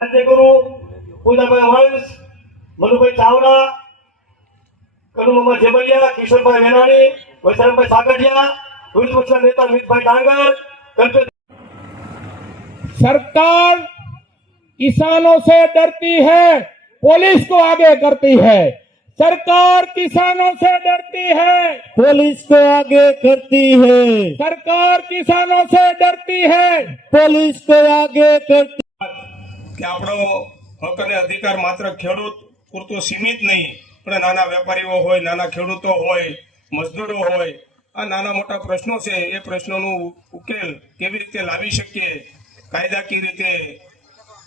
રાજ્યગુરુ પૂજાભાઈ વંશ મનુભાઈ ચાવડા કનુમામા જેબલિયા કિશોરભાઈ વેનાણી વૈશાલભાઈ સાગઠિયા વિરોધ પક્ષના નેતા અમિતભાઈ ડાંગર કલ્પેશ सरकार किसानों से डरती है पुलिस को आगे करती है सरकार किसानों से डरती है पुलिस को आगे करती है सरकार किसानों से डरती है पुलिस को आगे करती કે આપણો હક અને અધિકાર માત્ર ખેડૂત પૂરતો સીમિત નહીં, પણ નાના વેપારીઓ હોય, નાના ખેડૂતો હોય, મજદૂરો હોય, આ નાના મોટા પ્રશ્નો છે, એ પ્રશ્નોનો ઉકેલ કેવી રીતે લાવી શકીએ, કાયદાકીય રીતે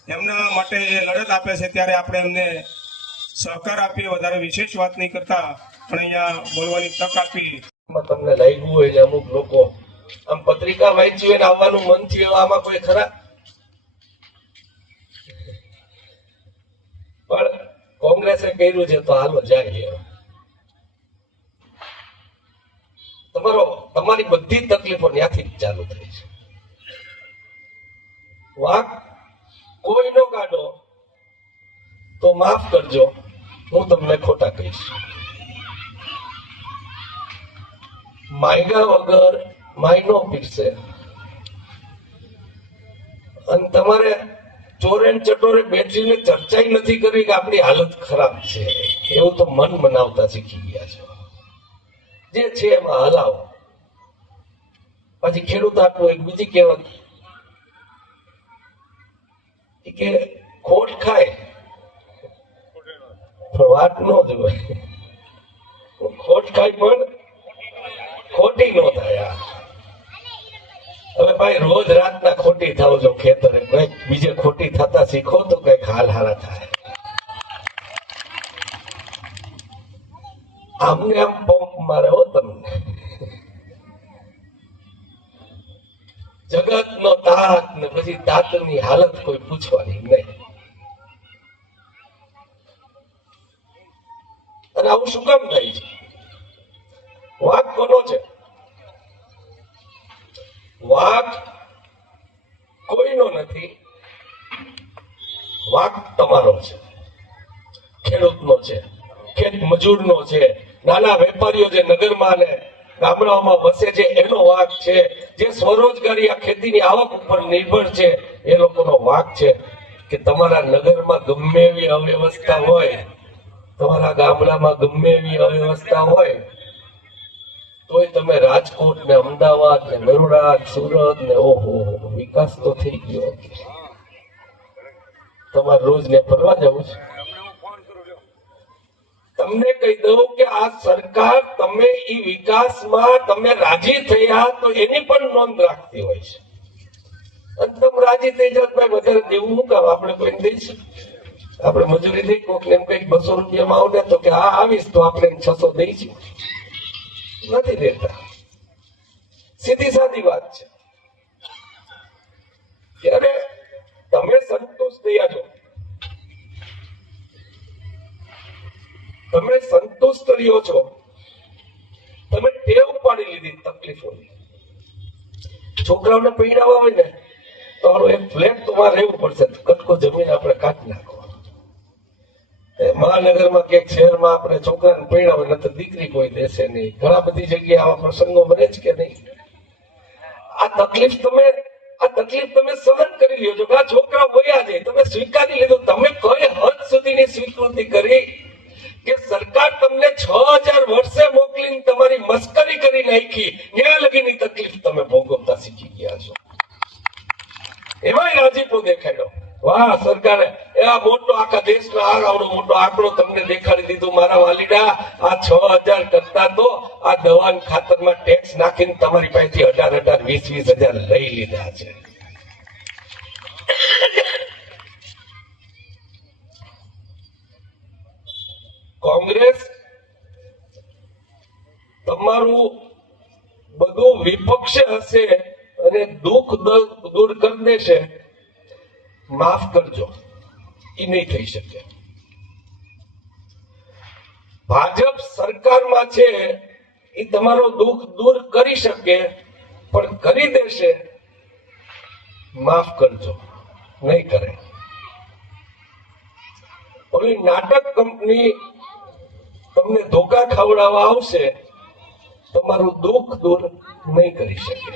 એમના માટે એ લડત આપે છે, ત્યારે આપણે એમને સહકાર આપીએ, વધારે વિશેષ વાત નહીં કરતા, પણ અહીંયા બોલવાની તક આપી તમને લાગ્યું હોય અમુક લોકો, આમ પત્રિકા વાંચી હોય આવવાનું મન થયું, આમાં કોઈ ખરા પણ કોંગ્રેસે કર્યું છે તો હાલો જાય તમારો, તમારી બધી તકલીફો ત્યાંથી ચાલુ થઈ છે. વાક કોઈનો કાઢો તો માફ કરજો, હું તમને ખોટા કહીશ. માયગા વગર માયનો પીરશે અને તમારે ચોરે ચટોરે બેઠીને ચર્ચા નથી કરી કે આપણી હાલત ખરાબ છે. એવું તો મન મનાવતા શીખી ગયા છો. જે છે એમાં હલાવો. પછી ખેડૂત આટલું એક બીજી કહેવત. કે ખોટ ખાય. વાત ન જોવે. ખોટ ખાય પણ ખોટી નો થાય. ભાઈ, રોજ રાતના ખોટી થાવ છો ખેતરે. કંઈક બીજે ખોટી થતા શીખો તો કંઈક હાલ હારા થાય. આમને આમ પંપ મારે હો તમને. જગત નો તાત ને પછી તાતની હાલત કોઈ પૂછવાની નહીં. અને આવું શું કામ થાય છે? મજૂરનો છે. નાના વેપારીઓ જે નગરમાં ને ગામડાઓમાં વસે છે, એનો વાક છે. જે સ્વરોજગારી આ ખેતીની આવક ઉપર નિર્ભર છે, એ લોકોનો વાક છે કે તમારા નગરમાં ગમે એવી અવ્યવસ્થા હોય, તમારા ગામડામાં ગમે એવી અવ્યવસ્થા હોય, તોય તમે રાજકોટ ને અમદાવાદ ને નરોડા, સુરત ને ઓહો, વિકાસ તો થઈ ગયો. તમારે રોજ ને ફરવા જવું છે. તમને કહી દઉં કે આ સરકાર તમે ઈ વિકાસમાં તમે રાજી થયા તો એની પણ નોંધ રાખતી હોય છે. તમે રાજી થઈ જાવ ભાઈ વધારે દેવું હું કામ? આપણે કોઈને દઈશું. આપણે મજૂરી દઈ કોક ને કંઈક બસો રૂપિયામાં આવડે તો કે હા, આવીશ તો આપણે છસો દઈશું. નથી દેતા. સીધી સાદી વાત છે. ત્યારે તમે સંતોષ થયા છો. તમે સંતુષ્ટ રહ્યો છો. તમે ટેવ પાડી લીધી તકલીફોની. છોકરાઓને પીડાવા હોય ને તમારો એક ફ્લેટ તમારે રહેવું પડશે. કટકો જમીન આપણે કાઢી નાખો મહાનગરમાં કે શહેરમાં આપણે છોકરાને પીડાવે ન તો દીકરી કોઈ દેશે નહીં. ઘણા બધી જગ્યાએ આવા પ્રસંગો બને છે કે નહીં. આ તકલીફ તમે, આ તકલીફ તમે સહન કરી લ્યો છો આ છોકરા વયા જાય. તમે સ્વીકારી લીધું. તમે કઈ હદ સુધીની સ્વીકૃતિ કરી? કે સરકાર તમને છ હજાર વર્ષે મોકલીને તમારી મસ્કરી કરી નાખી. ત્યાં લગીની તકલીફ તમે ભોગવતા શીખી ગયા છો. એમાંય રાજીપો દેખાડ્યો. વાહ, સરકારે, એ મોટો આખા દેશનો આવડો મોટો આંકડો તમને દેખાડી દીધો મારા વાલીડા. આ છ હજાર કરતા તો આ દવાન ખાતરમાં ટેક્સ નાખીને તમારી પાસેથી અઢાર અઢાર વીસ વીસ હજાર લઈ લીધા છે. કોંગ્રેસ તમારું બધું વિપક્ષ હશે અને દુઃખ દૂર કરી દેશે. માફ કરજો. એ નહીં થઈ શકે. ભાજપ સરકારમાં છે એ તમારો દુઃખ દૂર કરી શકે, પણ કરી દેશે. માફ કરજો. નહીં કરે. ઓલી નાટક કંપની તમને ધોકા ખવડાવવા આવશે, તમારું દુઃખ દૂર નહીં કરી શકે.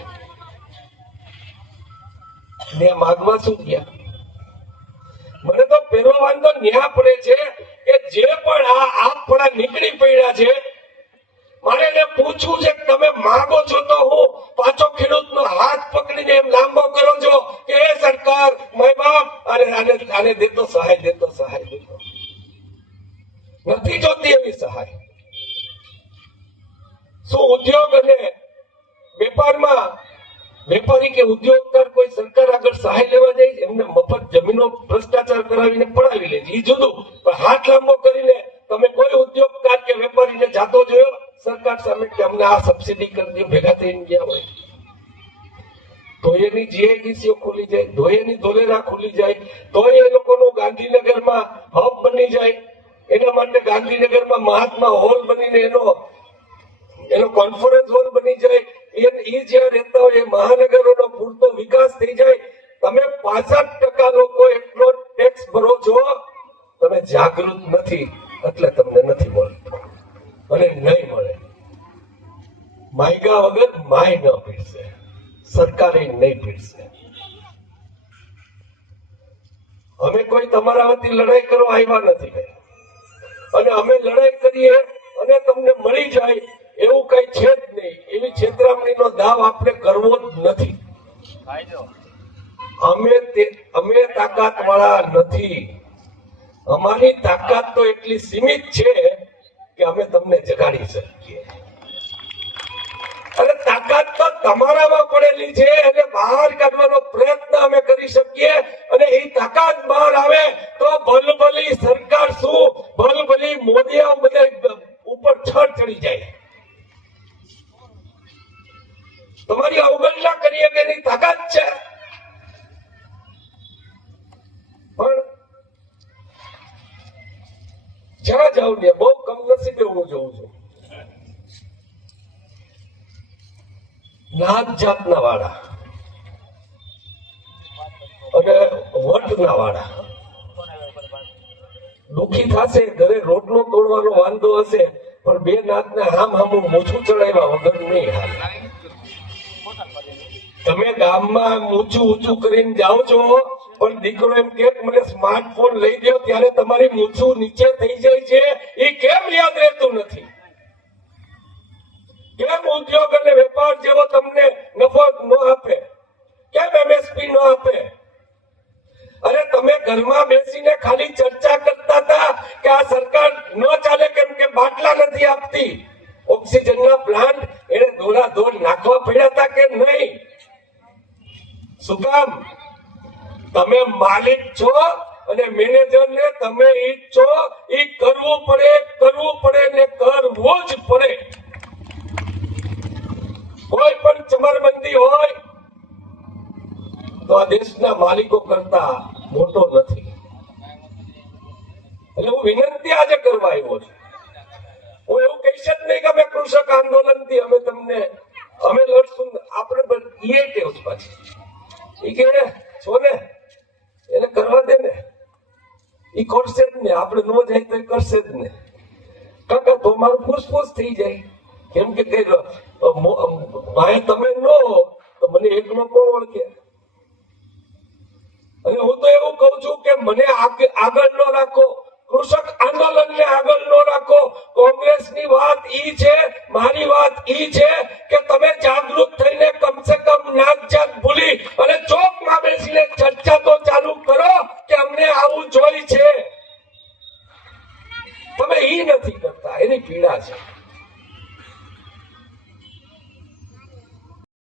ન્યા માગવા શું ગયા? મને તો પેલો વાંધો ન્યા પડે છે કે જે પણ આ આપણા નીકળી પડ્યા છે, મારે એને પૂછવું છે કે તમે માગો છો તો હું પાછો ખેડૂતનો હાથ પકડીને એમ લાંબો કરો છો કે સરકાર, મય બાપ અને આને આને દેતો સહાય શું ઉદ્યોગ અને વેપારમાં વેપારી કે ઉદ્યોગકાર કોઈ સરકાર આગળ સહાય લેવા જાય એમને મફત જમીનો ભ્રષ્ટાચાર કરાવીને પડાવી લે છે. એ જુદું. પણ હાથ લાંબો કરીને તમે કોઈ ઉદ્યોગકાર કે વેપારીને જાતો જોયો, સરકાર સામે કે અમને આ સબસિડી કરી દો ભેગા થઈને ગયા હોય. ધોયેની જીઆઈડીસીઓ ખુલી જાય, ધોયેની ધોલેરા ખુલી જાય તો એ લોકોનું ગાંધીનગરમાં હબ બની જાય. એના માટે ગાંધીનગરમાં મહાત્મા હોલ બનીને એનો એનો કોન્ફરન્સ હોલ બની જાય. એ જ્યાં રહેતા હોય એ મહાનગરોનો પૂરતો વિકાસ થઈ જાય. તમે પાસઠ ટકા લોકો એટલો ટેક્સ ભરો છો, તમે જાગૃત નથી, એટલે તમને નથી મળતું. અને નહીં મળે. માયગા વગર માય ન પીરશે સરકારે નહીં પીરશે અમે કોઈ તમારા વતી લડાઈ કરવા આવ્યા નથી. અને અમે લડાઈ કરીએ અને તમને મળી જાય એવું કઈ છે જ નહીં. એવી છેતરામણીનો દાવ આપણે કરવો જ નથી. અમે તે અમે તાકાત વાળા નથી. અમારી તાકાત તો એટલી સીમિત છે કે અમે તમને જગાડી શકીએ. અને તાકાત તો તમારામાં પડેલી છે અને બહાર કાઢવાનો પ્રયત્ન અમે કરી શકીએ અને એ તાકાત બહાર આવે તો ભલભલી સરકાર શું? ભલભલી મોદી બધા ઉપર છળ ચડી જાય. તમારી અવગણના કરીએ એની તાકાત છે. પણ જ્યાં જાઉં ને, બહુ કમનસીબે હું જોઉં છું. નાત જાતના વાળા અને વટના વાળા દુખી થશે, ઘરે રોટલો તોડવાનો વાંધો હશે, પણ બે નાતને હામ હામું ઓછું ચડાવ્યા વગર નહીં હાલે. તમે ગામમાં ઊંચું ઊંચું કરીને જાઓ છો, પણ દીકરો એમ કે મને સ્માર્ટફોન લઈ દો ત્યારે તમારી મૂછું નીચે થઈ જાય છે. એ કેમ યાદ રહેતું નથી? કેમ ઉદ્યોગ અને વેપાર જેવો તમને નફો ન આપે? કેમ એમએસપી ન આપે? અરે, તમે ઘરમાં બેસીને ખાલી ચર્ચા કરતા હતા કે આ સરકાર ન ચાલે કેમ કે બાટલા નથી આપતી. ઓક્સિજનના પ્લાન્ટ એને દોડા દોડ નાખવા પડ્યા હતા કે નહીં? શું કામ તમે માલિક છો અને મેનેજર ને તમે ઈચ્છો એ કરવું પડે કરવું પડે ને કરવું જ પડે. કોઈ પણ ચમરબંધી હોય તો આ દેશના માલિકો કરતા મોટો નથી. એટલે હું વિનંતી આજે કરવા આવ્યો છું. હું એવું કહીશ જ નહીં કે અમે કૃષક આંદોલનથી અમે તમને, અમે લડશું. આપણે પણ એ ટેવ છે પાછી ઈ કે એને કરવા દે ને. એ કરશે જ ને, આપણે નો જાય તો કરશે જ ને. કાકા, તો મારું ફૂસફૂસ થઈ જાય. કેમ કે કઈ ભાઈ તમે ન, તો મને એકલો કોણ ઓળખે? અને હું તો એવું કહું છું કે મને આગળ ન રાખો. કૃષક આંદોલન ને આગળ ન રાખો. કોંગ્રેસની વાત ઈ છે, મારી વાત ઈ છે.